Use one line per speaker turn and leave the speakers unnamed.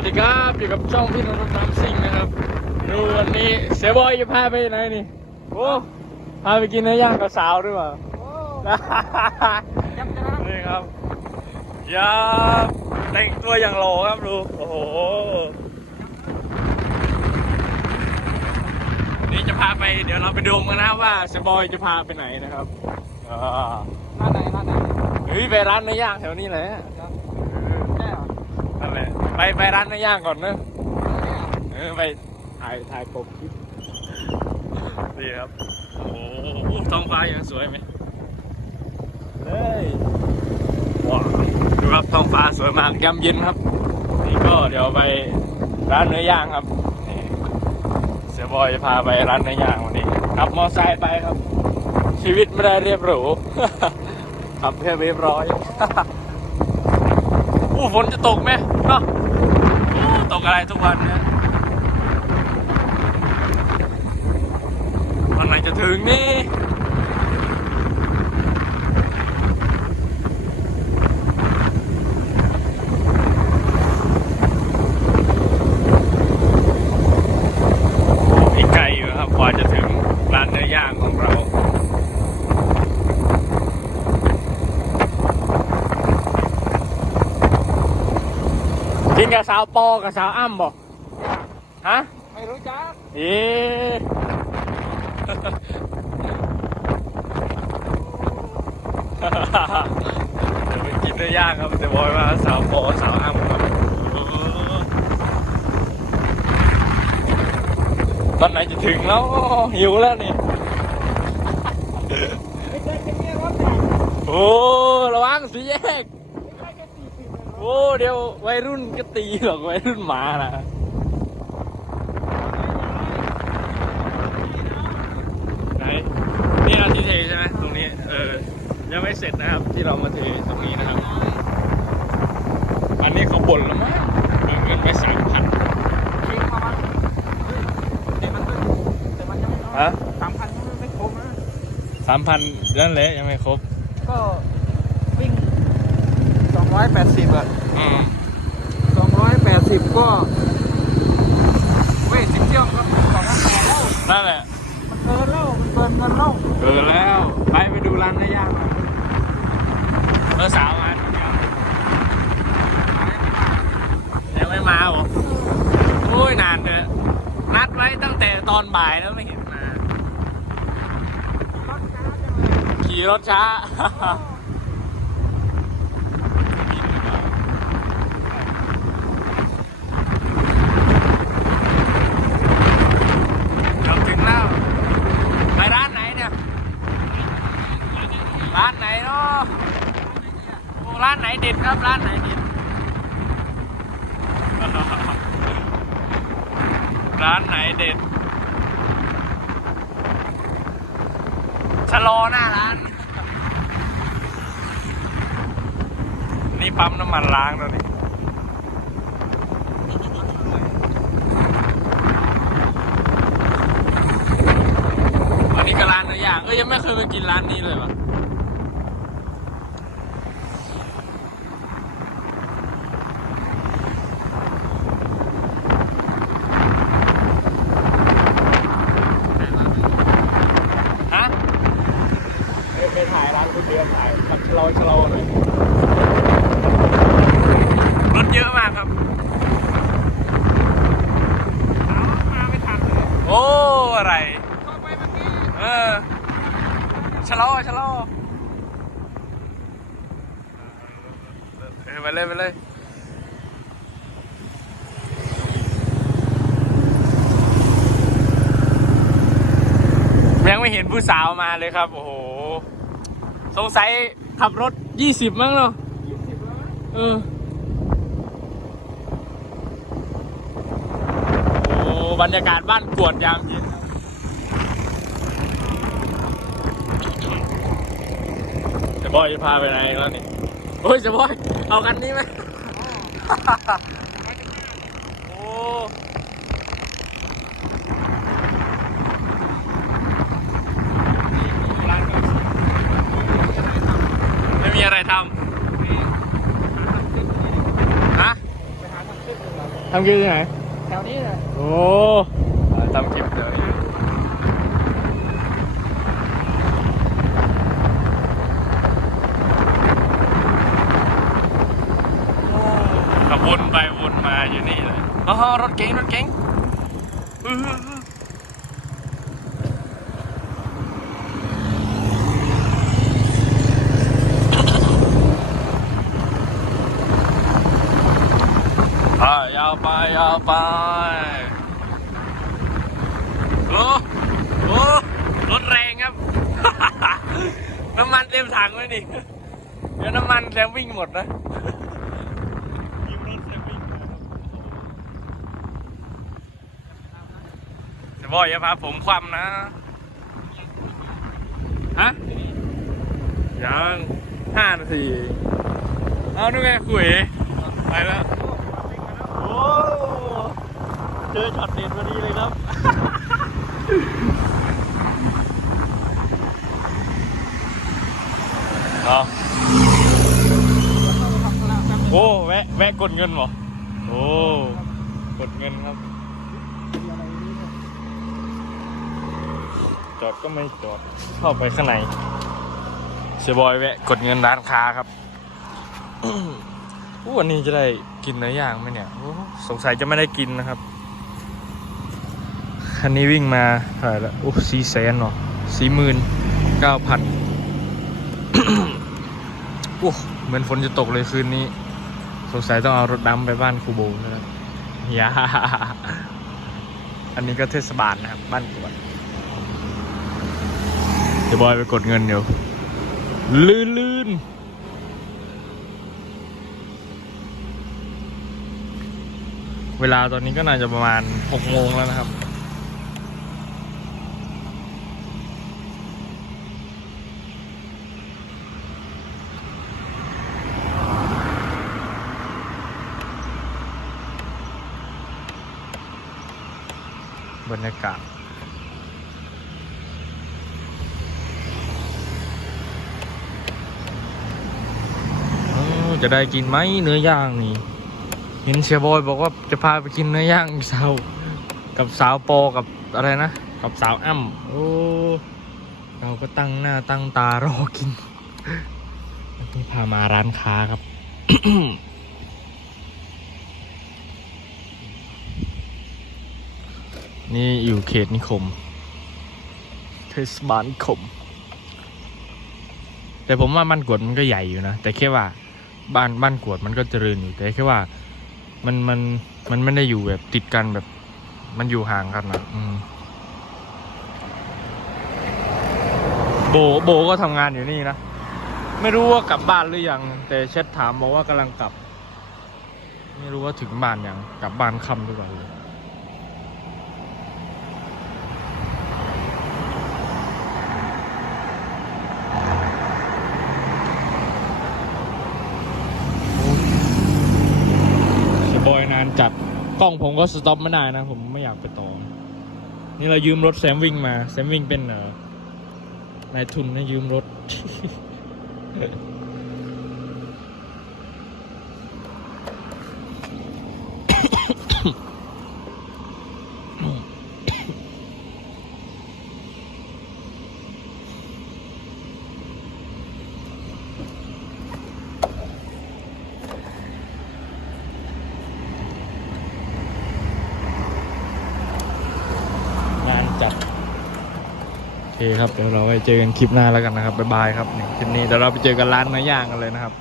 วัสดีครับอยู่กับช่องพี่นนท์น้ำซิงนะครับดูวันนี้เสียบอยจะพาไปไหนนี่โอ้พาไปกินเนื้อย่างกับสาวหรือเปล่านี่ครับยาแต่งตัวอย่างหล่อครับดูโอ้โหนี่จะพาไปเดี๋ยวเราไปดูกันนะครับว่าเสียบอยจะพาไปไหนนะครับอ่า
ร้านไหนร้านไหน
เฮ้ยไปร้านเนื้อย่างแถวนี้แหละ
ครับแก้ว
นั่น แหละไปไปร้านเนื้อย่างก่อนเนอะเออไปถ่ายถ่ายปกคลิปนี่ครับโอ้โหท้องฟ้ายังสวยไหมเฮ้ยว้าวดูครับท้องฟ้าสวยมากยามเย็นครับ นี่ก็เดี๋ยวไปร้านเนื้อย่างครับนี่เสียบอยจะพาไปร้านเนื้อย่างวันนี้ขับมอไซค์ไปครับ ชีวิตไม่ได้เรียบหรูขับแค่เรียบร้อย อู้ฝนจะตกไหมเนาะตกอะไรทุกวันเนี่ยวันไหนจะถึงนี่โอ้อีกไกลอยู่ครับกว่าจะถึงร้านเนื้อย่างของเรา กับสาวปอกับสาวอ้ำบอกฮะ
ไม่รู้จัก
เอ๊ะเดี๋ยวไปกินเนื้อย่างครับจะบอกว่าสาวปอสาวอ้ำครับตอนไหนจะถึงแล้วหิวแล้วนี่โอ้ระวังสีแยก โอ้เดี๋ยววัยรุ่นก็ตีหรอกวัยรุ่นหมานะไหนนี่เราที่เทใช่ไหมตรงนี้ เออ ยังไม่เสร็จนะครับ ที่เรามาเทตรงนี้นะครับ อันนี้เขาบ่นแล้วมั้งเอาเงินไปสามพัน
ทิ้งมาบ้างแต่มันก็แต่มันยังไม่
ฮะ
สามพันยังไม่ครบนะ
สามพันนั่นแหละยังไม่ครบ
ก็วิ่งสอง ร้อยแปดสิบอะ
อืม
สองร้อยแปดสิบก็เว้ยสิบเที่ยวก็สองพันแล้ว
นั่นแหละ
มันเกินแล้วมันเกินเงินแล้ว
เออแล้ว ไปไปดูร้านเนื้อย่างมาเออสาวมายังไม่มาบอกโอ้ยนานเลยนัดไว้ตั้งแต่ตอนบ่ายแล้วไม่เห็นมา ขี่รถช้า เกือบถึงแล้ว ไปร้านไหนเนี่ย ร้าน ไหนเนาะโอ้ร้านไหนเด็ดครับ ร้านไหนเด็ด ร้านไหนเด็ด ชะลอหน้าร้าน นี่ปั๊มน้ำมันล้างแล้วนี่อันนี้ก็ร้านเนื้อย่างเอ้ยยังไม่เคยไปกินร้านนี้เลยวะฮะไปถ่ายร้านคนเดียวถ่ายแบบชะลอชะลอหน่อยรถเยอะมากครับ
มาไม่ทันเลย
โอ้ อะไร
เข้าไปเมื่อกี้
เออชะลอชะลอเอไปเลยไปเลยยังไม่เห็นผู้สาวมาเลยครับ โอ้โห สงสัยขับรถยี่สิบมั้งเนาะ
ยี่สิบนะ
เออโอ้บรรยากาศบ้านกวดยามเย็นครั บจะบอยจะพาไปไหนแล้วนี่โอ้ยจะบอยเอากันนี้ไหมโอ้ไม่มีอะไรทำฮะ
ไปหาทำคลิปดีกว่า
ทำคลิปที่ไหน
แถวนี้เลย
โอ้ทำคลิปเลยขับ วนไปวนมาอยู่นี่เลยอ๋อรถเก๋งรถเก๋งอื้อไปยาวไปยาวไปโอ้โหรถแรงครับ น้ำมันเต็มถังเลยนี่ เดี๋ยวน้ำมันแซมวิ่งหมดนะยืมรถแซมวิ่งมาครับจะ บอกอย่าพาผมคว่ำนะ ฮะ ยังห้านาที เอาดูไงคุย ไปแล้ว โอ้เจอช็อตเด็ดพอดีเลยครับ เอาโอ้ แวะ แวะกดเงินเหรอ โอ้ กดเงินครับ จอดก็ไม่จอดเข้าไปข้างในเซบอยแวะกดเงินร้านค้าครับอู้วันนี้จะได้กินเนื้อย่างไหมเนี่ยสงสัยจะไม่ได้กินนะครับคันนี้วิ่งมาเท่าไหร่ละโอ้สี่แสนเนาะสี่หมื่นเก้าพันโอ้เหมือนฝนจะตกเลยคืนนี้ สงสัยต้องเอารถดำไปบ้านครูโบนะครับยาอันนี้ก็เทศบาลนะครับ บ้านกวด เดี๋ยวบอยไปกดเงินเดี๋ยวลื่นลื่นเวลาตอนนี้ก็น่าจะประมาณหกโมงแล้วนะครับ บรรยากาศ เออ จะได้กินไหมเนื้อย่างนี่เห็นเชียร์บอยบอกว่าจะพาไปกินเนื้อย่างสาวกับสาวปอกับอะไรนะ กับสาวอ้ำโอ้เราก็ตั้งหน้าตั้งตารอกินนี่พามาร้านค้าครับนี่อยู่เขตนิคม เทศบาลนิคม แต่ผมว่าบ้านกวดมันก็ใหญ่อยู่นะ แต่แค่ว่า บ้านบ้านกวดมันก็เจริญอยู่แต่แค่ว่ามันมันมันไม่ได้อยู่แบบติดกันแบบ มันอยู่ห่างกันนะอืมโบโบก็ทำงานอยู่นี่นะ ไม่รู้ว่ากลับบ้านหรือยัง แต่แชทถามบอกว่ากำลังกลับ ไม่รู้ว่าถึงบ้านยังกลับบ้านค่ำหรือเปล่า สบ อยนานจัดกล้องผมก็สต็อปไม่ได้นะ ผมไม่อยากไปต่อ นี่เรายืมรถแซมวิ่งมาแซมวิ่งเป็นเอ่อนายทุนให้ยืมรถ เคครับเดี๋ยวเราไปเจอกันคลิปหน้าแล้วกันนะครับบ๊ายบายครับคลิปนี้เดี๋ยวเราไปเจอกันร้านเนื้อย่างกันเลยนะครับ